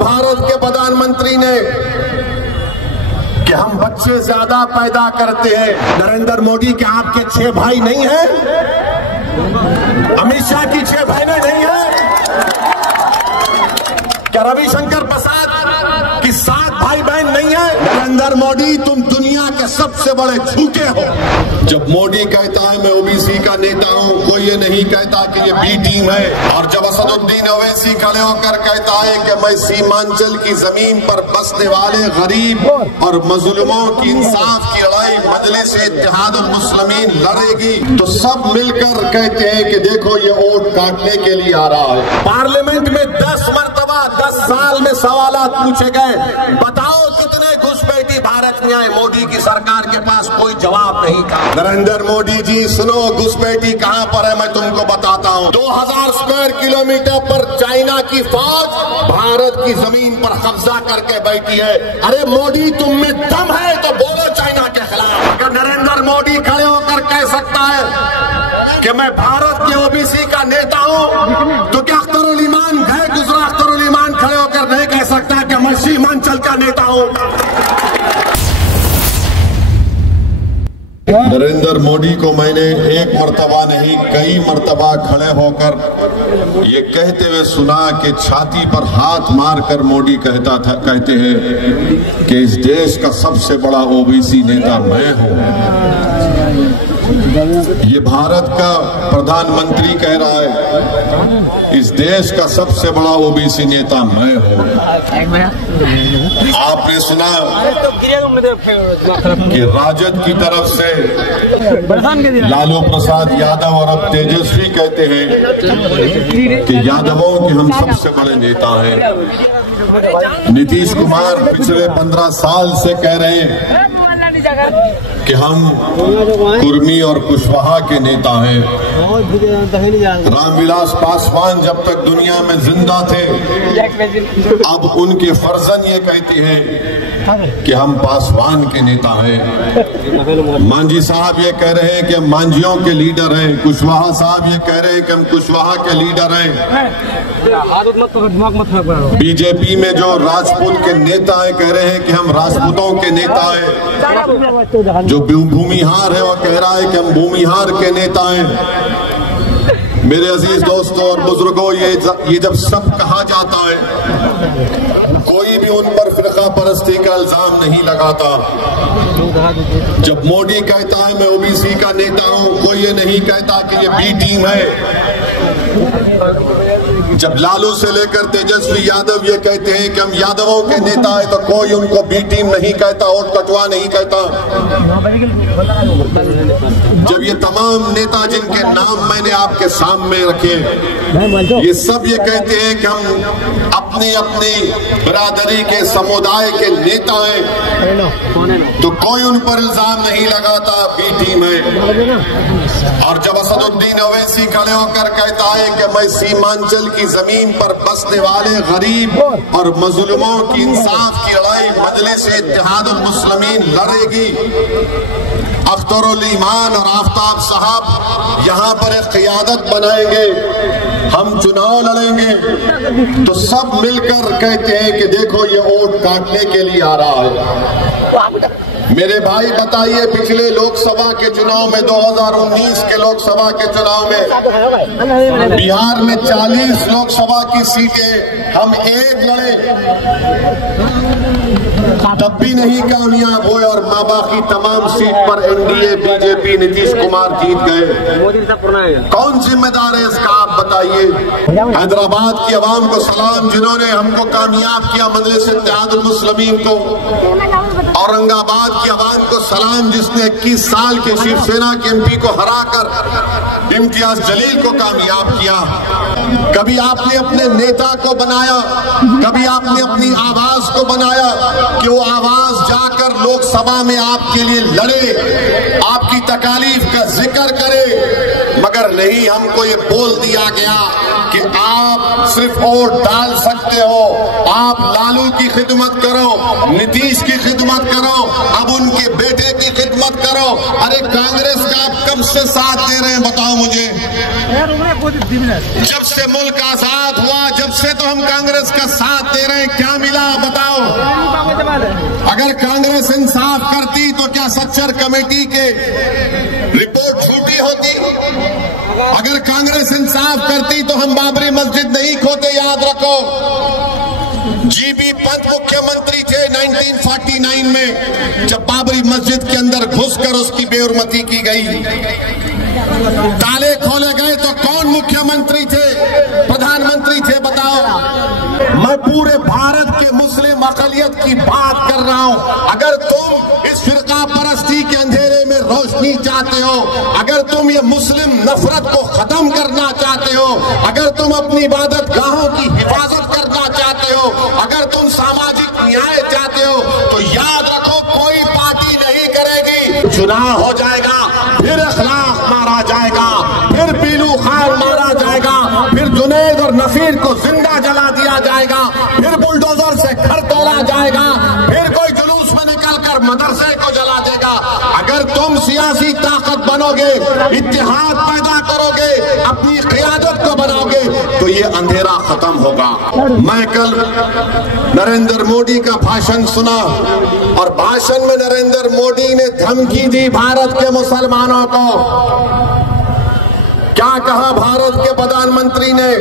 भारत के प्रधानमंत्री ने कि हम बच्चे ज्यादा पैदा करते हैं। नरेंद्र मोदी के आपके 6 भाई नहीं है? अमित शाह की 6 बहनें नहीं है? क्या रविशंकर प्रसाद की 7 भाई बहन नहीं है? नरेंद्र मोदी, तुम दुनिया के सबसे बड़े झूठे हो। जब मोदी कहता है मैं ओबीसी का नेता हूं, कोई ये नहीं कहता कि ये बी टीम है। और जब असदुद्दीन ओवैसी खड़े होकर कहता है कि मैं सीमांचल की जमीन पर बसने वाले गरीब और मजलूमों की इंसाफ की लड़ाई मजलिस इत्तेहादुल मुस्लिमीन लड़ेगी, तो सब मिलकर कहते हैं कि देखो ये वोट काटने के लिए आ रहा है। पार्लियामेंट में 10 मरतबा 10 साल में सवालात पूछे गए, बताओ कितने घुसपैठी भारत में आए? मोदी की सरकार के पास कोई जवाब नहीं था। नरेंद्र मोदी जी सुनो, घुसपैठी कहां पर है मैं तुमको बताता हूं। 2000 स्क्वायर किलोमीटर पर चाइना की फौज भारत की जमीन पर कब्जा करके बैठी है। अरे मोदी, तुम में दम है तो बोलो चाइना के खिलाफ। अगर नरेंद्र मोदी खड़े होकर कह सकता है कि मैं भारत के ओबीसी का नेता हूं, तो क्या अख्तरुल ईमान है गुजरा अख्तरुल ईमान खड़े होकर नहीं कह सकता कि मैं सीमांचल का नेता हूं? नरेंद्र मोदी को मैंने एक मर्तबा नहीं कई मर्तबा खड़े होकर ये कहते हुए सुना कि छाती पर हाथ मारकर मोदी कहते हैं कि इस देश का सबसे बड़ा ओबीसी नेता मैं हूं। ये भारत का प्रधानमंत्री कह रहा है इस देश का सबसे बड़ा ओबीसी नेता मैं हूं। आपने सुना कि राजद की तरफ से लालू प्रसाद यादव और अब तेजस्वी कहते हैं कि यादवों के हम सबसे बड़े नेता हैं। नीतीश कुमार पिछले 15 साल से कह रहे हैं कि हम कुर्मी और कुशवाहा के नेता हैं। रामविलास पासवान जब तक दुनिया में जिंदा थे, अब उनके फर्जन ये कहते हैं कि हम पासवान के नेता हैं। मांझी साहब ये कह रहे हैं कि हम मांझियों के लीडर हैं। कुशवाहा साहब ये कह रहे हैं कि हम कुशवाहा के लीडर हैं। बीजेपी में जो राजपूत के नेता हैं कह रहे हैं कि हम राजपूतों के नेता हैं। जो भूमिहार है वो कह रहा है कि हम भूमिहार के नेता हैं। मेरे अजीज दोस्तों और बुजुर्गों, ये जब सब कहा जाता है, कोई भी उन पर फिरका परस्ती का इल्जाम नहीं लगाता। जब मोदी कहता है मैं ओबीसी का नेता हूं, कोई ये नहीं कहता कि ये बी टीम है। जब लालू से लेकर तेजस्वी यादव ये कहते हैं कि हम यादवों के नेता हैं, तो कोई उनको बी टीम नहीं कहता और कटवा नहीं कहता। जब ये तमाम नेता जिनके नाम मैंने आपके सामने रखे, ये सब ये कहते हैं कि हम अपनी अपनी बिरादरी के समुदाय के नेता हैं, तो कोई उन पर इल्जाम नहीं लगाता बी टीम है। और जब असदुद्दीन ओवैसी खड़े होकर कहता है कि मैं सीमांचल की जमीन पर बसने वाले गरीब और मजलूमों की इंसाफ की लड़ाई मजलिस इत्तेहादुल मुस्लिमीन लड़ेगी, अख्तरुल ईमान और आफ्ताब साहब यहाँ पर एक क़ियादत बनाएंगे, हम चुनाव लड़ेंगे, तो सब मिलकर कहते हैं कि देखो ये वोट काटने के लिए आ रहा है। मेरे भाई बताइए, पिछले लोकसभा के चुनाव में 2019 के लोकसभा के चुनाव में बिहार में 40 लोकसभा की सीटें हम एक लड़े, तब भी नहीं कामयाब हुए और माँ बाकी तमाम सीट पर एनडीए बीजेपी नीतीश कुमार जीत गए। कौन जिम्मेदार है इसका, आप बताइए। हैदराबाद की आवाम को सलाम, जिन्होंने हमको कामयाब किया मजलिस इत्तेहादुल मुस्लिमीन को। औरंगाबाद की आवाम को सलाम, जिसने 21 साल के शिवसेना के एमपी को हराकर इम्तियाज जलील को कामयाब किया। कभी आपने अपने नेता को बनाया, कभी आपने अपनी आवाज को बनाया कि वो आवाज जाकर लोकसभा में आपके लिए लड़े, आपकी तकालीफ का जिक्र करे, मगर नहीं, हमको ये बोल दिया गया कि आप सिर्फ वोट डाल सकते हो, आप लालू की खिदमत करो, नीतीश की खिदमत करो, अब उनके बेटे की खिदमत मत करो। अरे कांग्रेस का आप कब से साथ दे रहे हैं बताओ मुझे? जब से मुल्क आजाद हुआ, जब से तो हम कांग्रेस का साथ दे रहे हैं, क्या मिला बताओ? अगर कांग्रेस इंसाफ करती तो क्या सच्चर कमेटी के रिपोर्ट झूठी होती? अगर कांग्रेस इंसाफ करती तो हम बाबरी मस्जिद नहीं खोते, याद रखो। जीबी पंत मुख्यमंत्री थे 1949 में, जब बाबरी मस्जिद के अंदर घुसकर उसकी बेहुरमती की गई, ताले खोले गए तो कौन मुख्यमंत्री थे, प्रधानमंत्री थे बताओ? मैं पूरे भारत के मुस्लिम अक़लियत की बात कर रहा हूं। अगर तुम इस फिरका परस्ती के अंधेरे में रोशनी चाहते हो, अगर तुम ये मुस्लिम नफरत को खत्म करना चाहते हो, अगर तुम अपनी इबादत गाहों की हिफाजत करना चाहते हो, अगर तुम सामाजिक न्याय चाहते हो, तो याद रखो कोई पार्टी नहीं करेगी। चुनाव हो जाएगा, फिर अखलाक मारा जाएगा, फिर पीलू खान मारा जाएगा, फिर जुनैद और नसीर को जिंदा जला दिया जाएगा, फिर बुलडोजर से घर तोड़ा जाएगा, फिर कोई जुलूस में निकलकर मदरसे को जला देगा। अगर तुम सियासी ताकत बनोगे, इत्तेहाद पैदा करोगे, अपनी क़ियादत को बनाओगे, तो ये अंधेरा खत्म होगा। मैं कल नरेंद्र मोदी का भाषण सुना और भाषण में नरेंद्र मोदी ने धमकी दी भारत के मुसलमानों को। क्या कहा भारत के प्रधानमंत्री ने?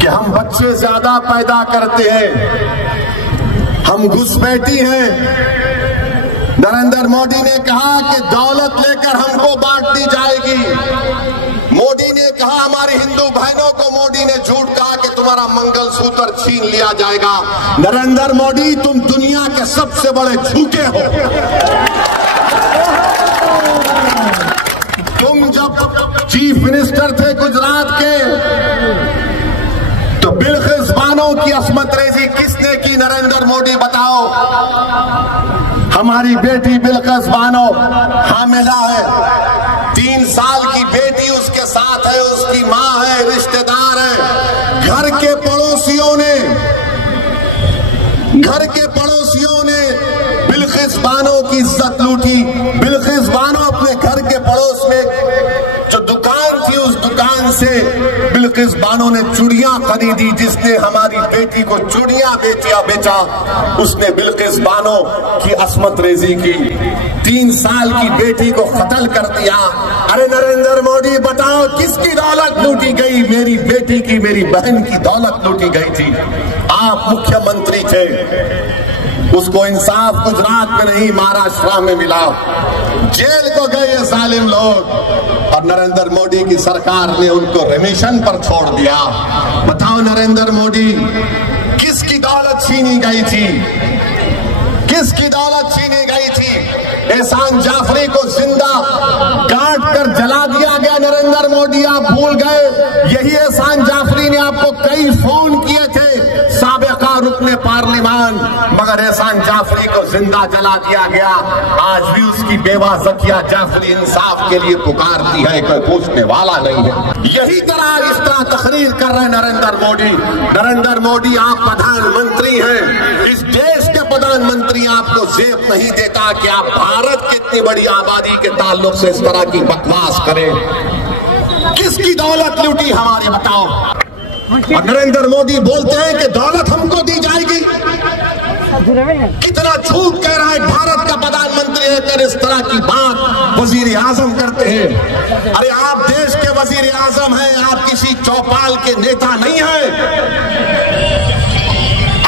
कि हम बच्चे ज्यादा पैदा करते हैं, हम घुसपैठी हैं। नरेंद्र मोदी ने कहा कि दौलत लेकर हमको बांट दी जाएगी। मोदी ने कहा हमारी हिंदू बहनों को, मोदी ने झूठ कहा कि तुम्हारा मंगलसूत्र छीन लिया जाएगा। नरेंद्र मोदी, तुम दुनिया के सबसे बड़े झूठे हो। तुम जब चीफ मिनिस्टर थे गुजरात के, तो बिल्किस बानो की अस्मत रेजी किसने की? नरेंद्र मोदी बताओ। हमारी बेटी बिल्किस बानो हामिला है, 3 साल की बेटी उसके साथ है, उसकी मां है, रिश्तेदार है। घर के पड़ोसियों ने बिल्किस बानो की इज्जत लूटी। बिल्किस बानो अपने घर के पड़ोस में जो दुकान थी, उस दुकान से बिल्किस बानो ने चूड़ियां खरीदी। जिसने हमारी बेटी को चूड़ियां बेचा, उसने बिल्किस बानो की अस्मत रेजी की, 3 साल की बेटी को कत्ल कर दिया। अरे नरेंद्र मोदी बताओ, किसकी दौलत लूटी गई? मेरी बेटी की, मेरी बहन की दौलत लूटी गई थी। आप मुख्यमंत्री थे, उसको इंसाफ गुजरात में नहीं, महाराष्ट्र में मिला। जेल को गए ये जालिम लोग, और नरेंद्र मोदी की सरकार ने उनको रिमिशन पर छोड़ दिया। बताओ नरेंद्र मोदी, किसकी दौलत छीनी गई थी? किसकी दौलत छीनी गई थी? एहसान जाफरी को जिंदा काट कर जला दिया गया। नरेंद्र मोदी, आप भूल गए? यही एहसान जाफरी ने आपको कई फोन किए थे, साबिका रुकने पार्लिमान, मगर एहसान जाफरी को जिंदा जला दिया गया। आज भी उसकी बेवा ज़किया जाफरी इंसाफ के लिए पुकारती है, कोई पूछने वाला नहीं है। यही तरह इस तरह तकरीर कर रहे हैं नरेंद्र मोदी। नरेंद्र मोदी, आप प्रधानमंत्री हैं, इस देश के प्रधानमंत्री, आपको जेब नहीं देता कि आप भारत की इतनी बड़ी आबादी के ताल्लुक से इस तरह की बकवास करें। किसकी दौलत लूटी हमारी बताओ? और नरेंद्र मोदी बोलते हैं कि दौलत हमको दी जाएगी। कितना झूठ कह रहा है भारत का प्रधानमंत्री है, इस तरह की बात वजीर आजम करते हैं। अरे आप देश के वजीर आजम हैं, आप किसी चौपाल के नेता नहीं हैं।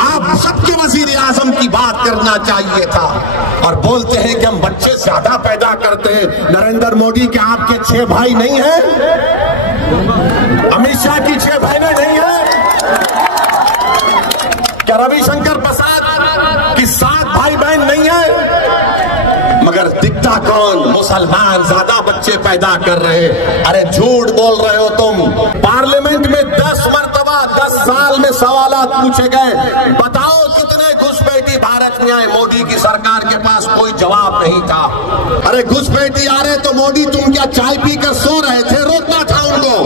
आप सबके वजीर आजम की बात करना चाहिए था। और बोलते हैं कि हम बच्चे ज्यादा पैदा करते हैं। नरेंद्र मोदी, क्या आपके 6 भाई नहीं हैं? अमित शाह की 6 बहनें नहीं हैं? क्या रविशंकर प्रसाद की 7 भाई बहन नहीं है? मगर दिखता कौन? मुसलमान ज्यादा बच्चे पैदा कर रहे हैं। अरे झूठ बोल रहे हो तुम। पार्लियामेंट में 10 मरतबा 10 साल में सवालात पूछे गए, बताओ कितने घुसपैठी भारत में आए? मोदी की सरकार के पास कोई जवाब नहीं था। अरे घुसपैठी आ रहे तो मोदी, तुम क्या चाय पीकर सो रहे थे? रोकना था उनको।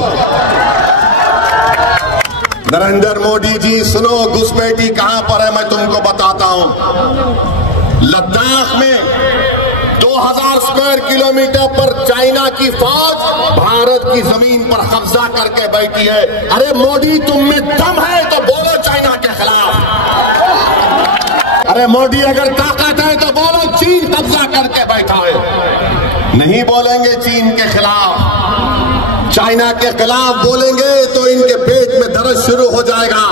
नरेंद्र मोदी जी सुनो, घुसपैठी कहां पर है मैं तुमको बताता हूं। लद्दाख में 2000 स्क्वायर किलोमीटर पर चाइना की फौज भारत की जमीन पर कब्जा करके बैठी है। अरे मोदी, तुम में दम है तो बोलो चाइना के खिलाफ। अरे मोदी, अगर ताकत है तो बोलो चीन कब्जा करके बैठा है। नहीं बोलेंगे चीन के खिलाफ, चाइना के खिलाफ बोलेंगे तो इनके पेट में दर्द शुरू हो जाएगा।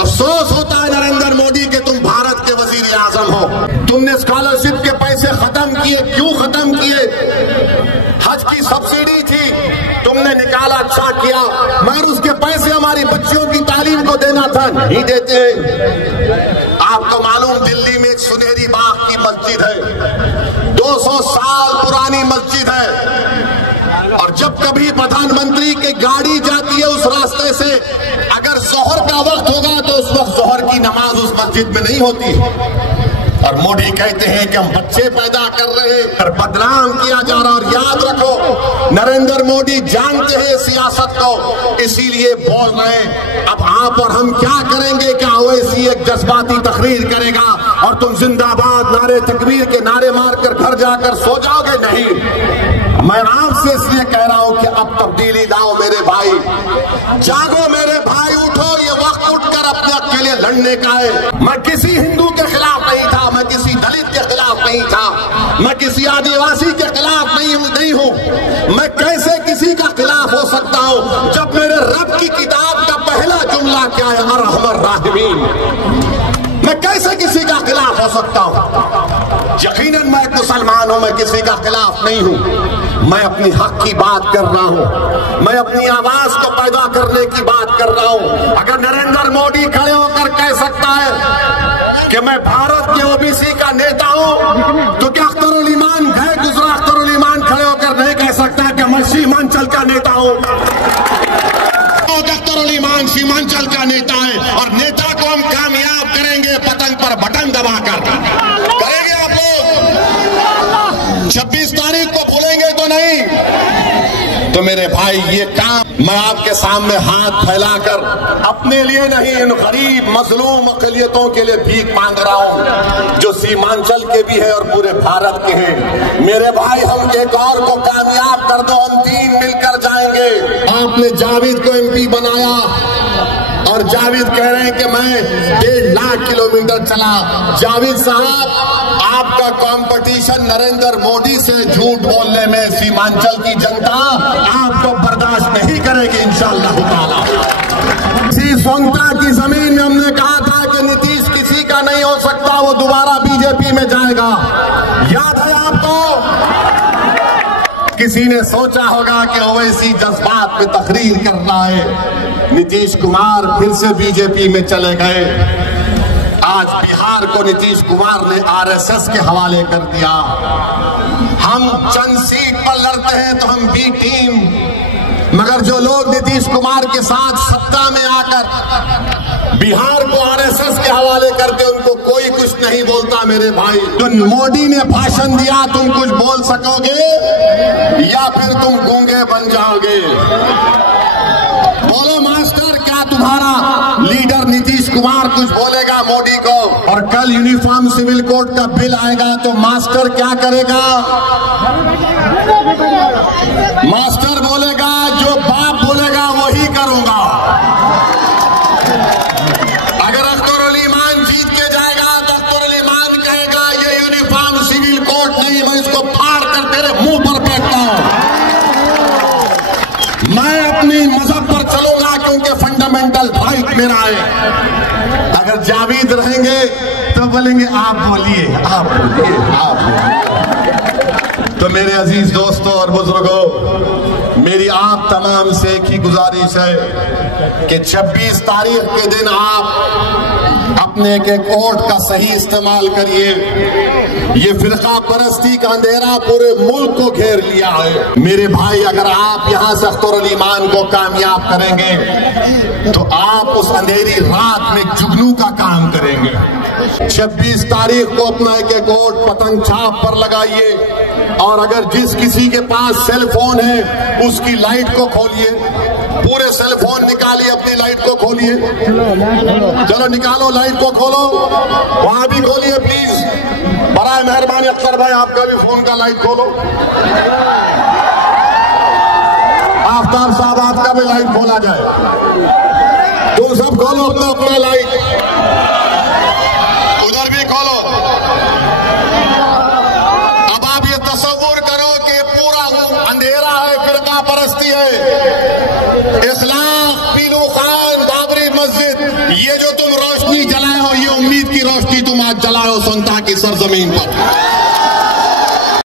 अफसोस होता है नरेंद्र मोदी के तुम भारत के वजीर आजम हो। तुमने स्कॉलरशिप के पैसे खत्म किए, क्यों खत्म किए? हज की सब्सिडी थी, तुमने निकाला, अच्छा किया, मगर उसके पैसे हमारी बच्चियों की तालीम को देना था, नहीं देते। आपको मालूम, दिल्ली में एक सुनहरी बाग की मस्जिद है, 200 साल पुरानी मस्जिद है, और जब कभी प्रधानमंत्री की गाड़ी जाती है उस रास्ते से, अगर जोहर का वक्त होगा तो उस वक्त जोहर की नमाज उस मस्जिद में नहीं होती। और मोदी कहते हैं कि हम बच्चे पैदा कर रहे हैं और बदनाम किया जा रहा। और याद रखो, नरेंद्र मोदी जानते हैं सियासत को, इसीलिए बोल रहे हैं। अब आप और हम क्या करेंगे? क्या ओवैसी एक जज्बाती तकरीर करेगा और तुम जिंदाबाद नारे तकबीर के नारे मारकर घर जाकर सो जाओगे? नहीं। मैं आपसे इसलिए कह रहा हूं कि अब तब्दीली लाओ मेरे भाई, जागो मेरे भाई, उठो। ये वक्त उठकर अपने हक के लिए लड़ने का है। मैं किसी हिंदू के खिलाफ नहीं था, मैं किसी दलित के खिलाफ नहीं था, मैं किसी आदिवासी के खिलाफ नहीं हूं। मैं कैसे किसी का खिलाफ हो सकता हूं जब मेरे रब की किताब का पहला जुमला क्या है? अरहमर राहिमीन। मैं कैसे किसी का खिलाफ हो सकता हूं? यकीनन मैं मुसलमान हूं, मैं किसी का खिलाफ नहीं हूं। मैं अपनी हक की बात कर रहा हूं, मैं अपनी आवाज को पैदा करने की बात कर रहा हूं। अगर नरेंद्र मोदी खड़े होकर कह सकता है कि मैं भारत के ओबीसी का नेता हूं, तो क्या अख्तरुल ईमान है गुजरा अख्तरुल ईमान खड़े होकर नहीं कह सकता कि मैं सीमांचल का नेता हूं? अख्तरुल ईमान सीमांचल का नेता है, और नेता को हम कामयाब करेंगे पतंग पर बटन दबाकर। करेंगे आप लोग? 26 तारीख को भूलेंगे तो नहीं। तो मेरे भाई, ये काम मैं आपके सामने हाथ फैलाकर अपने लिए नहीं, इन गरीब मजलूम अक़लियतों के लिए भीख मांग रहा हूं, जो सीमांचल के भी है और पूरे भारत के हैं। मेरे भाई, हम एक और को कामयाब कर दो, हम 3 मिलकर जाएंगे। आपने जावेद को एमपी बनाया और जावेद कह रहे हैं कि मैं 1.5 लाख किलोमीटर चला। जावेद साहब, आपका कंपटीशन नरेंद्र मोदी से झूठ बोलने में सीमांचल की जनता आपको बर्दाश्त नहीं करेगी इंशाअल्लाह ताला। सोंगटा की जमीन में हमने कहा था कि नीतीश किसी का नहीं हो सकता, वो दोबारा बीजेपी में जाएगा। याद है आपको? किसी ने सोचा होगा कि ओवैसी जज्बात में तकरीर कर रहा है, नीतीश कुमार फिर से बीजेपी में चले गए। आज बिहार को नीतीश कुमार ने आरएसएस के हवाले कर दिया। हम चंद सीट पर लड़ते हैं तो हम बी टीम, मगर जो लोग नीतीश कुमार के साथ सत्ता में आकर बिहार को आरएसएस के हवाले करते, उनको कोई कुछ नहीं बोलता। मेरे भाई, तो मोदी ने भाषण दिया, तुम कुछ बोल सकोगे या फिर तुम गूंगे बन जाओगे? बोलो मास्टर, क्या तुम्हारा लीडर नीतीश कुमार कुछ बोलेगा मोदी को? और कल यूनिफॉर्म सिविल कोड का बिल आएगा तो मास्टर क्या करेगा? मास्टर बोलेगा, जो बाप बोलेगा वही करूंगा। अगर अख्तरुल ईमान जीत के जाएगा तो अख्तरुल ईमान कहेगा ये यूनिफॉर्म सिविल कोड नहीं, मैं इसको फाड़ कर तेरे मुंह पर फेंकता हूं। मैं अपनी मजहब पर चलूंगा क्योंकि फंडामेंटल राइट मेरा है। अगर जावेद रहेंगे तो बोलेंगे आप बोलिए, आप बोलिए, आप बोलिए। तो मेरे अजीज दोस्तों और बुजुर्गों, मेरी आप तमाम से एक ही गुजारिश है कि 26 तारीख के दिन आप अपने एक वोट का सही इस्तेमाल करिए। ये फिरका परस्ती का अंधेरा पूरे मुल्क को घेर लिया है। मेरे भाई, अगर आप यहाँ से अख्तरुल ईमान को कामयाब करेंगे तो आप उस अंधेरी रात में जुगनू का काम करेंगे। 26 तारीख को अपना एक वोट पतंग छाप पर लगाइए, और अगर जिस किसी के पास सेल फोन है उसकी लाइट को खोलिए, पूरे सेल फोन निकालिए, अपनी लाइट को खोलिए। चलो निकालो, लाइट को खोलो, वहां भी खोलिए प्लीज, बराए जाए, मेहरबानी अख्तर भाई आपका भी फोन का लाइट खोलो। आफ्ताब साहब आपका भी लाइट खोला जाए, तुम सब खोलो अपना अपना लाइट, उधर भी खोलो। अब आप ये तस्वुर करो कि पूरा अंधेरा है, फिरका परस्ती है, इस्लाम, पीलू खान, बाबरी मस्जिद, ये जो तुम रोशनी जलाए हो, ये उम्मीद की रोशनी तुम आज जलाए हो संता की सरजमीन पर।